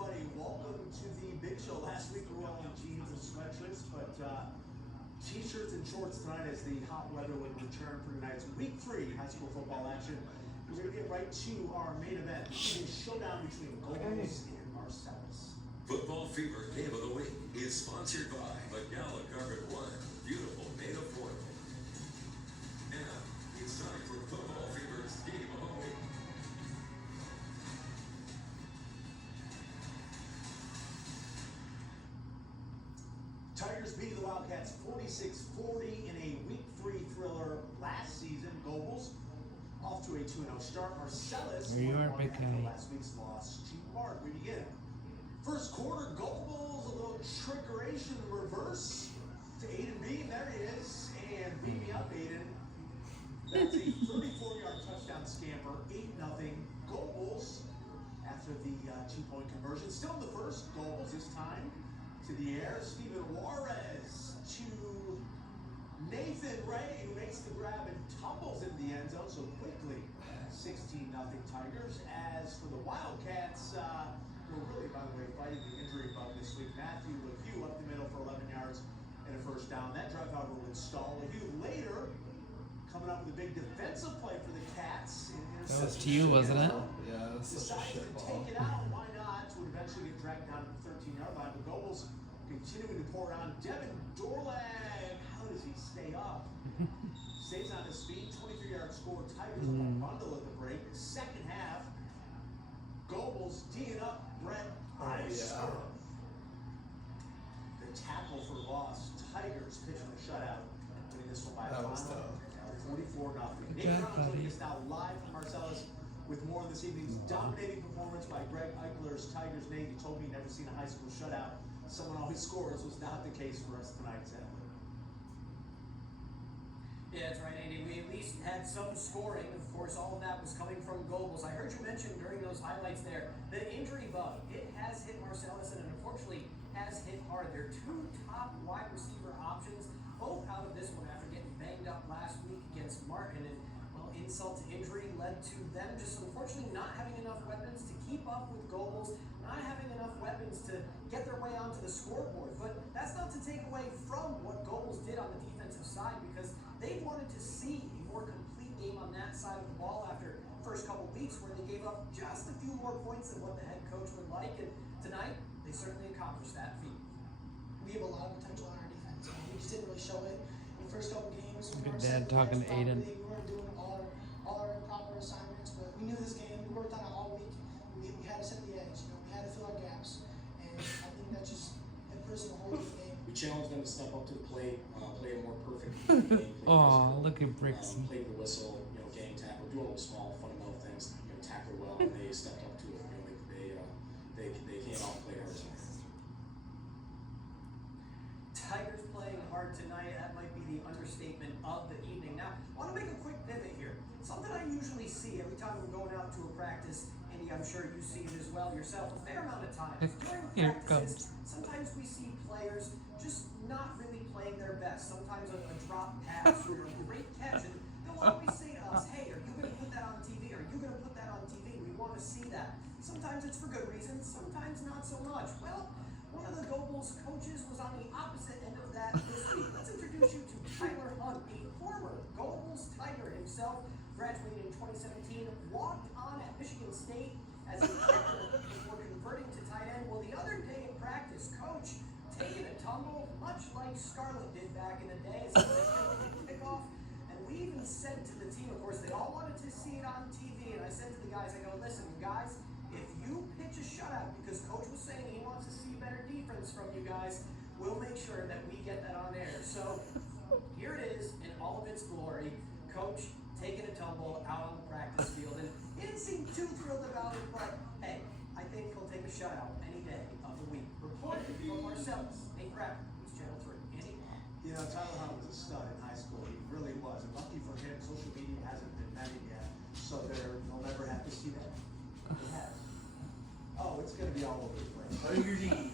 everybody. Welcome to the big show. Last week we were all in jeans and sweatshirts, but t-shirts and shorts tonight as the hot weather would return for tonight's week 3 high school football action. We're going to get right to our main event, the showdown between Gobles and Marcellus. Football Fever Game of the Week is sponsored by Magala Carpet One, beautiful made of wood. And it's time for Football Fever's Game of the Week. Tigers beat the Wildcats 46-40 in a week 3 thriller last season. Gobles off to a 2-0 start. Marcellus won after last week's loss to Mark. We begin. First quarter, Gobles, a little trickeration reverse to Aiden Beam. There he is. And beat me up, Aiden. That's a 34-yard touchdown scamper, 8-0. Gobles after the 2-point conversion. Still in the first, Gobles this time to the air. Steven Juarez to Nathan Ray, who makes the grab and tumbles into the end zone so quickly. 16-0 Tigers. As for the Wildcats, we're really, by the way, fighting the injury bug this week. Matthew LeHue up the middle for 11 yards and a first down. That drive, however, would stall. LeHue later coming up with a big defensive play for the Cats. That was to you, wasn't it? Yeah, that's such a shit ball. Take it out. Why not? Would eventually get dragged down to the 13-yard line. But Gobles continuing to pour around. Devin Dorlag. How does he stay up? Stays on his feet. 23-yard score. Tigers with a bundle at the break. Second half. Gobles D'ing up Brett Eister. The tackle for loss. Tigers pitching a shutout. Winning this one by a final. 44-0. Nate Brown joining us now live from Marcellus with more on this evening's dominating performance by Greg Eichler's Tigers. Nate, you told me you'd never seen a high school shutout. Someone always scores. Was not the case for us tonight, sadly. Yeah, that's right, Andy. We at least had some scoring. Of course, all of that was coming from Gobles. I heard you mention during those highlights there the injury bug. It has hit Marcellus, and it unfortunately has hit hard. Their 2 top wide receiver options, both out of this one after getting banged up last week against Martin. And, well, insult to injury led to them just unfortunately not having enough weapons to keep up with Gobles, not having enough weapons to get their way onto the scoreboard. But that's not to take away from what Gobles did on the defensive side, because they wanted to see a more complete game on that side of the ball after the first couple weeks where they gave up just a few more points than what the head coach would like. And tonight, they certainly accomplished that feat. We have a lot of potential on our defense. We just didn't really show it in the first couple games. Good dad talking to Aiden. We weren't doing all our proper assignments, but we knew this game. We worked on it all week. We had to set the edge. You know, we had to fill our gaps, and I think that just improved the whole game. We challenged them to step up to the plate, play a more perfect game. Aw, look at Brixie. Play the whistle, gang tackle, do all the small fundamental things, tackle well, and they stepped up to it. They came out and played hard. Tigers playing hard tonight. That might be the understatement of the evening. Now, I want to make a quick pivot here. Something I usually see every time I'm going out to a practice, Andy, I'm sure you see it as well yourself, a fair amount of times. During Here practices, comes. sometimes we see players just not really playing their best. Sometimes a drop pass or a great catch, and they'll always say to us, hey, are you going to put that on TV? Are you going to put that on TV? We want to see that. Sometimes it's for good reasons, sometimes not so much. Well, one of the Gobles coaches was on the opposite end of that this week. Let's introduce you to Tyler Hunt, a former Gobles Tiger himself, graduated in 2017, walked on at Michigan State as a kicker before converting to tight end. Well, the other day in practice, coach taking a tumble, much like Scarlett did back in the day, as he was taking a kickoff. And we even said to the team, of course, they all wanted to see it on TV, and I said to the guys, I go, listen, guys, if you pitch a shutout, because coach was saying he wants to see better defense from you guys, we'll make sure that we get that on air. So here it is in all of its glory. Coach taking a tumble out on the practice field, and he didn't seem too thrilled about it, but hey, I think he'll take a shutout any day of the week. Reported from Marcellus, Nate Brown, News Channel 3. Andy? You know, Tyler Hunt was a stud in high school. He really was. And lucky for him, social media hasn't been invented yet, so they'll never have to see that. It has. Oh, it's going to be all over the place.